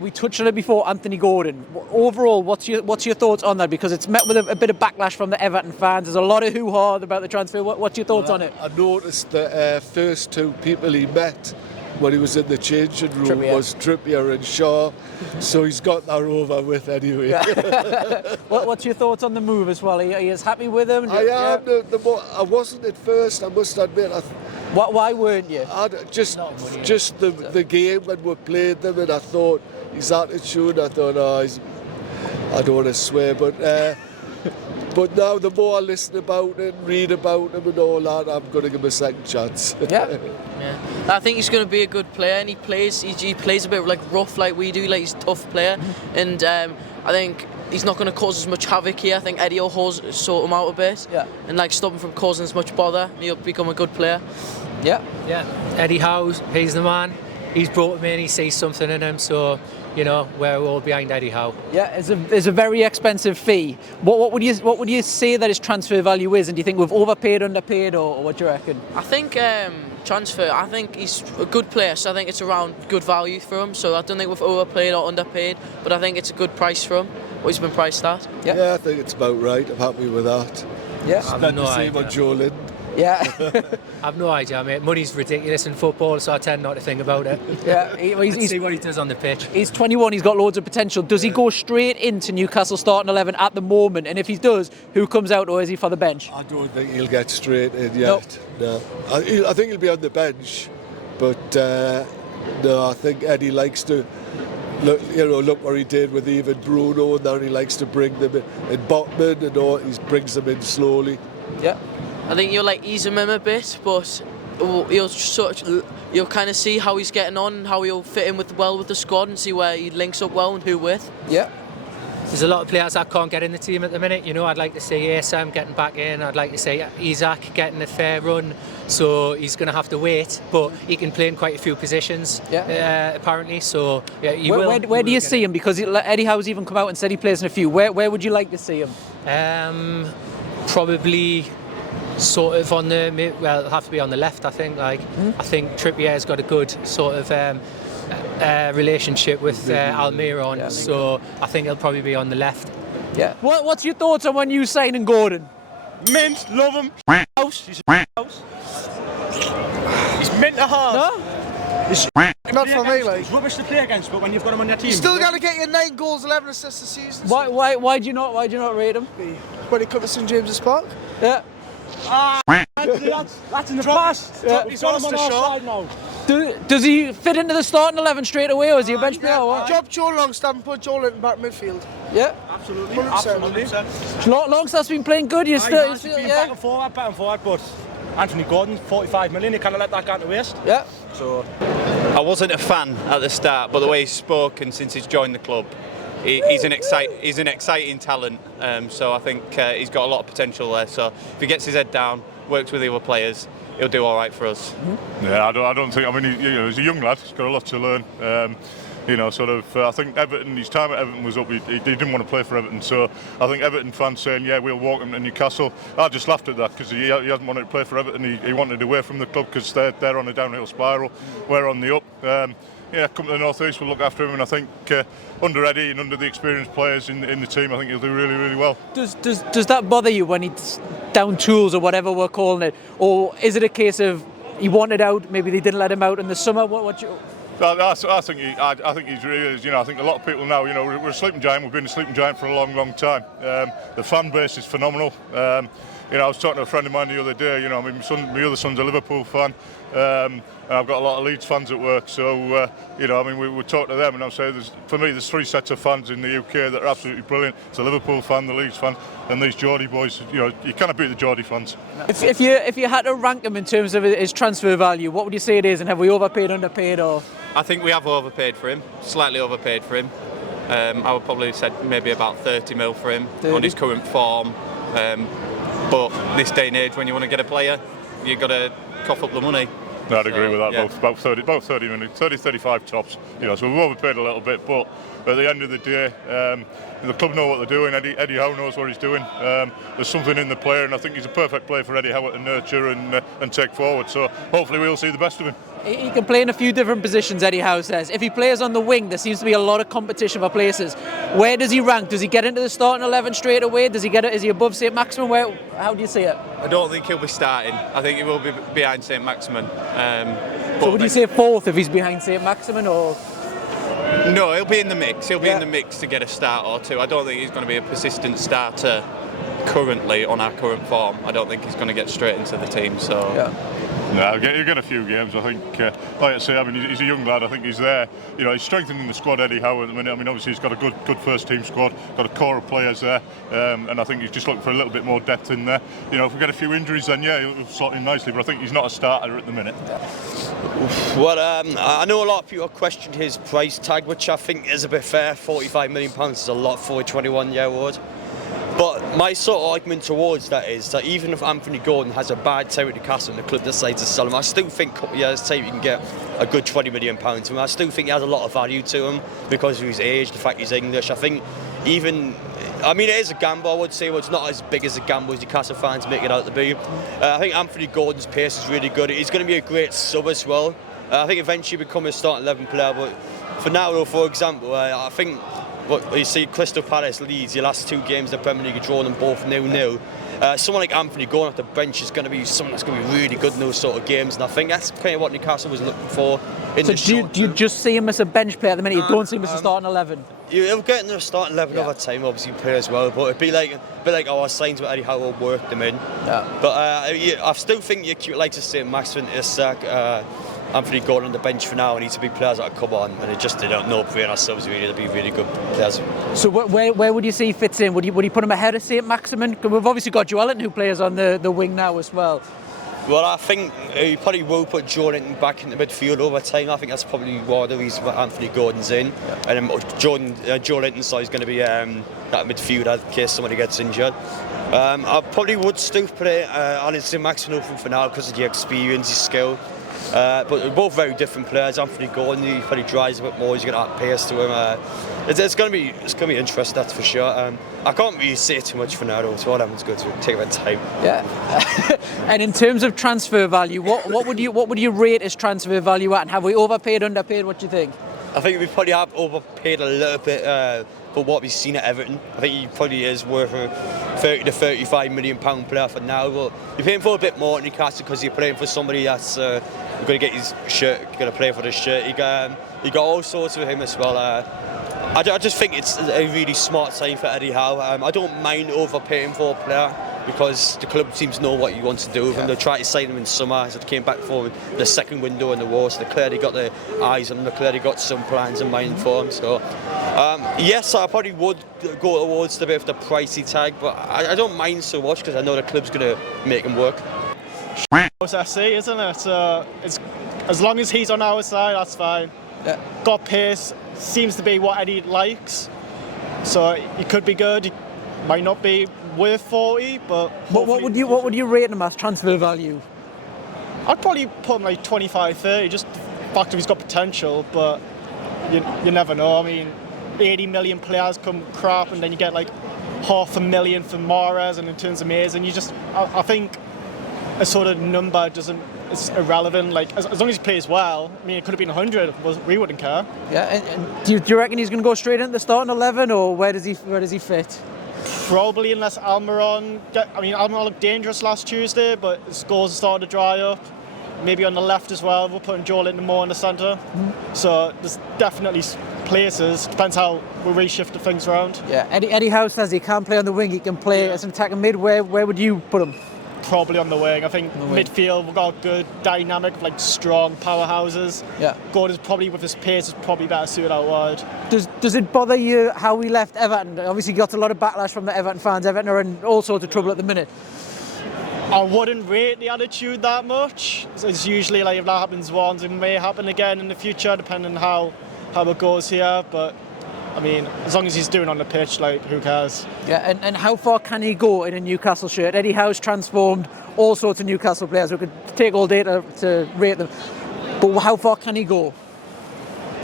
we touched on it before, Anthony Gordon. Overall, what's your thoughts on that? Because it's met with a bit of backlash from the Everton fans. There's a lot of hoo-ha about the transfer. What's your thoughts on it? I noticed the first two people he met when he was in the changing room was Trippier and Shaw, so he's got that over with anyway. What's your thoughts on the move as well? Are you as happy with him? I am. I wasn't at first, I must admit. Why weren't you? Just the game when we played them, and I thought his attitude. I thought, I don't want to swear, but now the more I listen about it, read about him and all that, I'm going to give him a second chance. Yeah. I think he's going to be a good player, and he plays a bit like rough like we do, like he's a tough player, and I think he's not going to cause as much havoc here. I think Eddie will sort him out a bit, and like stop him from causing as much bother, and he'll become a good player. Yeah. Eddie Howe, he's the man. He's brought him in. He sees something in him, so we're all behind Eddie Howe. Yeah, it's a very expensive fee. What would you say that his transfer value is? And do you think we've overpaid, underpaid, or what do you reckon? I think I think he's a good player, so I think it's around good value for him. So I don't think we've overpaid or underpaid, but I think it's a good price for him. What he's been priced at. Yeah, I think it's about right. I'm happy with that. Yeah, I've no idea. On Joe Lind. Yeah. I've no idea, mate. Money's ridiculous in football, so I tend not to think about it. Yeah, see what he does on the pitch. He's 21, he's got loads of potential. Does he go straight into Newcastle starting 11 at the moment? And if he does, who comes out, or is he for the bench? I don't think he'll get straight in yet. No. I think he'll be on the bench, but no, I think Eddie likes to look what he did with even Bruno, and now he likes to bring them in, and Botman and all. He brings them in slowly. Yeah. I think you'll ease him in a bit, but you'll kind of see how he's getting on, how he'll fit in with the squad, and see where he links up well and who with. Yeah. There's a lot of players that can't get in the team at the minute. I'd like to see ASM getting back in. I'd like to see Isaac getting a fair run. So he's going to have to wait, but he can play in quite a few positions, apparently. So yeah, where do you see him? Because Eddie Howe's even come out and said he plays in a few. Where would you like to see him? Probably sort of it'll have to be on the left, I think. I think Trippier's got a good sort of relationship with Almiron, so I think he'll probably be on the left. Yeah. What's your thoughts on when you signing Gordon? Mint, love him. House. He's mint to have. No? He's not for me, like. He's rubbish to play against, but when you've got him on your team, you still got to get your 9 goals, 11 assists a season. Why do you not rate him? When he comes to St James's Park. Yeah. That's in the past. Yeah. He's on our side now. Does he fit into the starting 11 straight away, or is he a bench player? Drop Joe Longstaff and put Joe Linton back midfield. Yeah, absolutely. 100%. Longstaff's been playing good. He's still back and forward, but Anthony Gordon, 45 million. He can't let that go to waste. Yeah. So I wasn't a fan at the start, but the way he's spoken since he's joined the club, he's an exciting talent. So I think he's got a lot of potential there. So if he gets his head down, works with the other players, he'll do all right for us. Yeah, I don't think. I mean, he's a young lad. He's got a lot to learn. I think Everton. His time at Everton was up. He didn't want to play for Everton. So I think Everton fans saying, "Yeah, we'll walk him to Newcastle." I just laughed at that because he hasn't wanted to play for Everton. He wanted away from the club because they're on a downhill spiral. We're on the up. Come to the North East, we'll look after him, and I think under Eddie and under the experienced players in the team, I think he'll do really, really well. Does that bother you when he's down tools or whatever we're calling it, or is it a case of he wanted out, maybe they didn't let him out in the summer? I think he's really. I think a lot of people now. We're a sleeping giant. We've been a sleeping giant for a long, long time. The fan base is phenomenal. I was talking to a friend of mine the other day. My other son's a Liverpool fan. And I've got a lot of Leeds fans at work, so we talk to them, and I'll say for me there's 3 sets of fans in the UK that are absolutely brilliant. It's a Liverpool fan, the Leeds fan, and these Geordie boys. You cannot beat the Geordie fans. If you had to rank him in terms of his transfer value, what would you say it is, and have we overpaid, underpaid, or? I think we have overpaid for him, slightly overpaid for him. I would probably said maybe about 30 mil for him on his current form. But this day and age, when you want to get a player, you've got to cough up the money. I'd agree with that. Yeah. Both 30 minutes, 30-35 tops. So we've overpaid a little bit, but at the end of the day, the club know what they're doing. Eddie Howe knows what he's doing. There's something in the player, and I think he's a perfect player for Eddie Howe to nurture and take forward. So hopefully we'll see the best of him. He can play in a few different positions, Eddie Howe says. If he plays on the wing, there seems to be a lot of competition for places. Where does he rank? Does he get into the starting 11 straight away? Does he get it? Is he above St Maximin? How do you see it? I don't think he'll be starting. I think he will be behind St Maximin. So would you say fourth if he's behind St Maximin, or? No, he'll be in the mix. He'll be in the mix to get a start or two. I don't think he's going to be a persistent starter currently on our current form. I don't think he's going to get straight into the team. So. Yeah. No, he'll get a few games. I think, like I say, I mean, he's a young lad. I think he's there. You know, he's strengthening the squad, Eddie Howe, at the minute. I mean, obviously he's got a good first team squad, got a core of players there, and I think he's just looking for a little bit more depth in there. You know, if we get a few injuries, then yeah, he'll slot in nicely. But I think he's not a starter at the minute. Well, I know a lot of people have questioned his price tag, which I think is a bit fair. £45 million is a lot for a 21-year-old. But my sort of argument towards that is that even if Anthony Gordon has a bad time at Newcastle and the club decides to sell him, I still think a couple of years' time you can get a good £20 million to him. I still think he has a lot of value to him because of his age, the fact he's English. I think even, I mean, it is a gamble, I would say, but it's not as big as a gamble as Newcastle fans make it out to be. I think Anthony Gordon's pace is really good. He's going to be a great sub as well. I think eventually he'll become a starting 11 player, but for now, though, for example, I think what you see Crystal Palace, Leeds, your last two games in the Premier League are drawn them both 0-0. Someone like Anthony going off the bench is going to be someone that's going to be really good in those sort of games, and I think that's kind of what Newcastle was looking for. Do you just see him as a bench player at the minute? You don't see him as a starting 11? You'll get into a starting 11 over time, obviously, play as well, but it'd be like our signs with Eddie Howe will work them in. Yeah. But I still think you like to say Maximin, Isak, Anthony Gordon on the bench for now. Need to be players that come on, and it just didn't know for ourselves really to be really good players. So where would you say he fits in? Would you put him ahead of St Maximin? We've obviously got Joelinton who plays on the wing now as well. Well, I think he probably will put Joelinton back into midfield over time. I think that's probably one of the reasons why Anthony Gordon's in. Yeah. And then Joelinton so he's going to be that midfielder in case somebody gets injured. I probably would still put it on St Maximin for now because of the experience, his skill. But they're both very different players. Anthony Gordon, he probably drives a bit more. He's got that pace to him. It's going to be interesting, that's for sure. I can't really say too much for now, though. So it's going to take a bit of time. Yeah. And in terms of transfer value, what would you rate his transfer value at? And have we overpaid, underpaid? What do you think? I think we probably have overpaid a little bit for what we've seen at Everton. I think he probably is worth a £30 to £35 million player for now. But you're paying for a bit more at Newcastle because you're playing for somebody that's going to get his shirt, going to play for the shirt. You got all sorts with him as well. I just think it's a really smart sign for Eddie Howe. I don't mind overpaying for a player because the club seems to know what he wants to do with him. They tried to sign him in summer, so they came back for the second window in the war, so they clearly got their eyes on him, they clearly got some plans in mind for him. So yes, I probably would go towards the bit of the pricey tag, but I don't mind so much because I know the club's going to make him work. It's SC, isn't it? It's as long as he's on our side, that's fine. Yeah. Got pace, seems to be what Eddie likes, so he could be good. He might not be worth 40, but what would you rate him as transfer value? I'd probably put him like 25, 30. Just the fact that he's got potential, but you never know. I mean, 80 million players come crap, and then you get like $500,000 for Mahrez, and it turns amazing. I think a sort of number it's irrelevant. Like as long as he plays well, I mean, it could have been 100, but we wouldn't care. Yeah, and do you reckon he's going to go straight into the starting 11, or where does he fit? Probably unless Almiron. Almiron looked dangerous last Tuesday, but his goals started to dry up. Maybe on the left as well. We're putting Joelinton more in the centre. So there's definitely places. Depends how we reshift the things around. Yeah, Eddie Howe says he can't play on the wing. He can play as an attacking mid. Where would you put him? Probably on the wing. I think midfield we've got a good dynamic, like strong powerhouses. Yeah. Gordon's probably with his pace is probably better suited out wide. Does it bother you how we left Everton? Obviously got a lot of backlash from the Everton fans. Everton are in all sorts of trouble at the minute. I wouldn't rate the attitude that much. It's usually like if that happens once, it may happen again in the future, depending on how it goes here. But I mean, as long as he's doing on the pitch, like, who cares? Yeah, and how far can he go in a Newcastle shirt? Eddie Howe's transformed all sorts of Newcastle players. We could take all day to rate them. But how far can he go?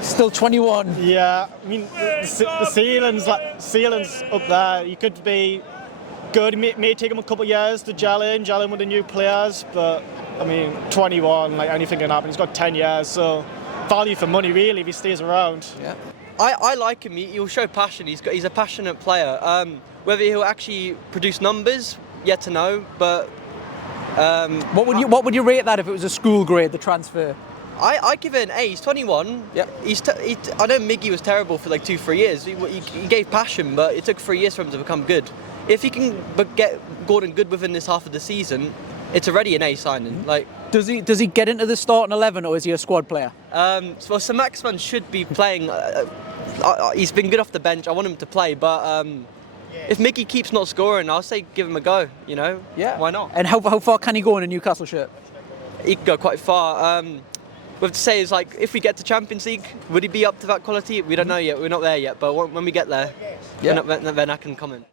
Still 21. Yeah, I mean, the ceiling's up there. He could be good. It may take him a couple of years to gel in with the new players, but I mean, 21, like anything can happen. He's got 10 years, so value for money really if he stays around. Yeah. I like him. He'll show passion. He's a passionate player. Whether he'll actually produce numbers, yet to know. But what would you rate that if it was a school grade, the transfer? I give it an A. He's 21. Yeah. I know Miggy was terrible for like 2-3 years. He gave passion, but it took 3 years for him to become good. If he can get Gordon good within this half of the season, it's already an A signing. Like, does he get into the starting 11 or is he a squad player? Well, Sir Maximin should be playing. He's been good off the bench. I want him to play, but if Mickey keeps not scoring, I'll say give him a go. You know, Yeah. why not? And how far can he go in a Newcastle shirt? He can go quite far. We have to say is like if we get to Champions League, would he be up to that quality? We don't know yet. We're not there yet. But when we get there, then I can comment.